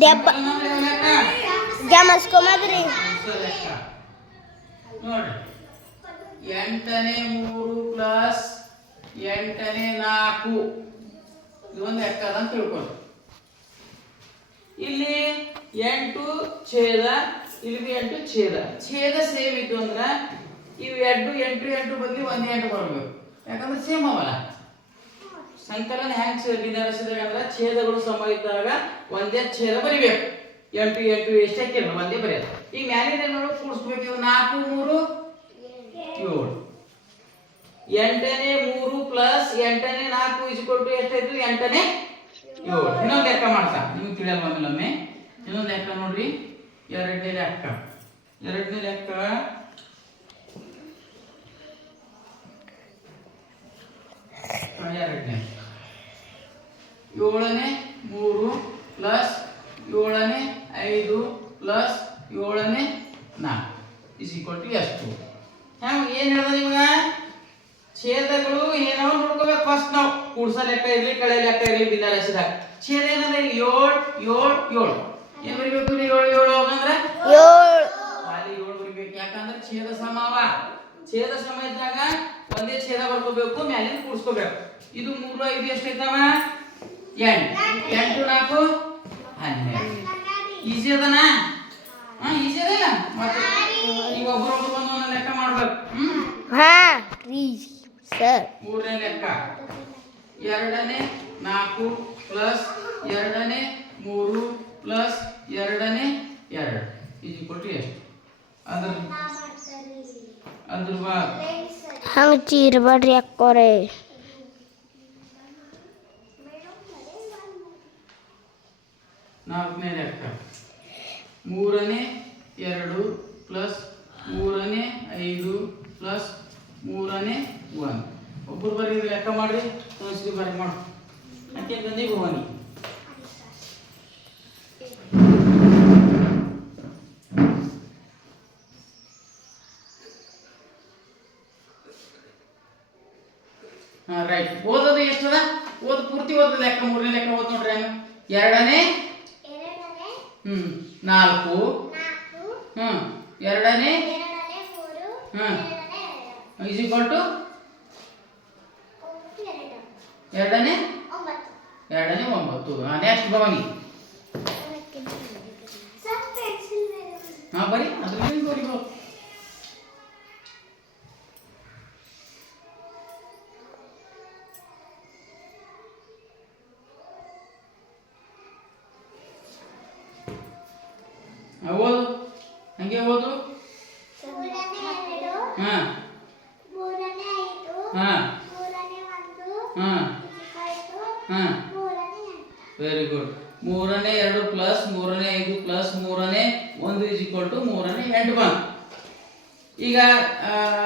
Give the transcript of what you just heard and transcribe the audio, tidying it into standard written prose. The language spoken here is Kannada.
ದೆಬ್ಬ ಜಮಸ್ಕೊಂಬದ್ರಿ ನೋಡ್ರಿ 8ನೇ 3 ಪ್ಲಸ್ 8ನೇ 4 ಇದೊಂದು ಲೆಕ್ಕ ಅಂತ ತಿಳ್ಕೊಳ್ಳಿ. ಇಲ್ಲಿ 8 ಛೇದ ಇಲ್ಲಿ 8 ಛೇದ ಛೇದ ಸೇಮ್ ಇತ್ತು ಅಂದ್ರೆ ಇವು 2 8 ಬದಲಿ 1 8 ಬರಬೇಕು. ಯಾಕಂದ್ರೆ ಸೇಮ್ ಅವಲ್ಲ. ಸಂಕಲನ ಹೆಂಗ್ ವಿಧಾನಿಸಿದಾಗ ಅಂದ್ರೆ ಛೇದಗಳು ಸಮ ಇದ್ದಾಗ ಒಂದೇ ಛೇದ ಬರಿಬೇಕು. 8 ಎಷ್ಟೇ ಕೇಳ ಒಂದೇ ಬರೆಯೋದು. ಈಗ ಮ್ಯಾಲಿನ ನೋಡು ಕೂಡಿಸ್ಬೇಕು. 4 3 7 8ನೇ 3 ಪ್ಲಸ್ 8ನೇ 4 ಎಷ್ಟಾಯ್ತು 8ನೇ 7. ಇನ್ನೊಂದು ಲೆಕ್ಕ ಮಾಡ್ತಾ ನಿಮ್ಗೆ ತಿಳಿಯಲ್ಲ ಒಮ್ಮೆ. ಇನ್ನೊಂದು ಲೆಕ್ಕ ನೋಡ್ರಿ. ಎರಡನೇ ಲೆಕ್ಕ 2ನೇ 7ನೇ 3 ಪ್ಲಸ್ 7ನೇ 5 ಪ್ಲಸ್ 7ನೇ 4 ಎಷ್ಟು? ಹೆಂಗ್ ಏನ್ ಹೇಳ್ದ ನಿಮ್ಗ? ಛೇದಗಳು ಏನೋ ನೋಡ್ಕೋಬೇಕು ಫಸ್ಟ್ ನಾವು. ಕೂಡ್ಸ ಲೆಕ್ಕ ಇರ್ಲಿ ಕಳೆ ಲೆಕ್ಕ ಇರ್ಲಿ ಭಿನ್ನರಾಶಿದಾಗ ಛೇದ ಏನಂದ್ರೆ 7 7 7 ಏನ್ ಬರಿಬೇಕು ರೀ? 7 7 ಅಂದ್ರೆ 7 ಖಾಲಿ 7 ಬರಿಬೇಕು. ಯಾಕಂದ್ರೆ ಛೇದ ಸಮಾವ. ಛೇದ ಸಮ ಇದ್ದಾಗ ಒಂದೇ ಛೇದ ಬರ್ಕೋಬೇಕು, ಮ್ಯಾಲಿನ ಕೂಡ್ಸ್ಕೋಬೇಕು. ಇದು 3 5 ಎಷ್ಟೈತವ? 8 8 4 12. ಈಸಿ ಅದನ? ಈಸಿ ಅದ. ಮತ್ತೆ ಈಗ ಒಬ್ಬರೊಬ್ಬರು ಒಂದೊಂದು ಲೆಕ್ಕ ಮಾಡ್ಬೇಕು. ಹಾ ರೀ ಸರ್. 3ನೇ ಲೆಕ್ಕ 2ನೇ 4 ಪ್ಲಸ್ 2ನೇ 3 ಪ್ಲಸ್ 2ನೇ 2 ಎಷ್ಟು? ಅದ್ರ ಹಂಗೆ ಚೀರ್ಬೇಡ್ರಿ ಅಕ್ಕೋರೆ. 4ನೇ ಲೆಕ್ಕ 3ನೇ 2 ಪ್ಲಸ್ 3ನೇ 5 ಪ್ಲಸ್ 3ನೇ 1. ಒಬ್ಬರು ಬರೀ ಲೆಕ್ಕ ಮಾಡ್ರಿ. ತೋರಿಸಿ ಬರೀ ಮಾಡು. ಯಾಕೆ ತಂದಿ ಭವಾನಿ ರೈಟ್. ಓದೋದು ಎಷ್ಟದ? ಓದ್ ಪೂರ್ತಿ ಓದ ಲೆಕ್ಕ. 3ನೇ ಲೆಕ್ಕ ಓದ್ ನೋಡ್ರಿ. 2ನೇ 4 2ನೇ 3 2ನೇ 9. ನೆಕ್ಸ್ಟ್ ಭವಾನಿ ಬರೀ ಅದ್ರಲ್ಲಿ ಬರಿಬೋದು. ಓದು ಹಂಗೆ ಓದು. Very good. 3ನೇ 2 ಪ್ಲಸ್ 3ನೇ 5 ಪ್ಲಸ್ 3ನೇ 1 3ನೇ 8 ಬಂತು. ಈಗ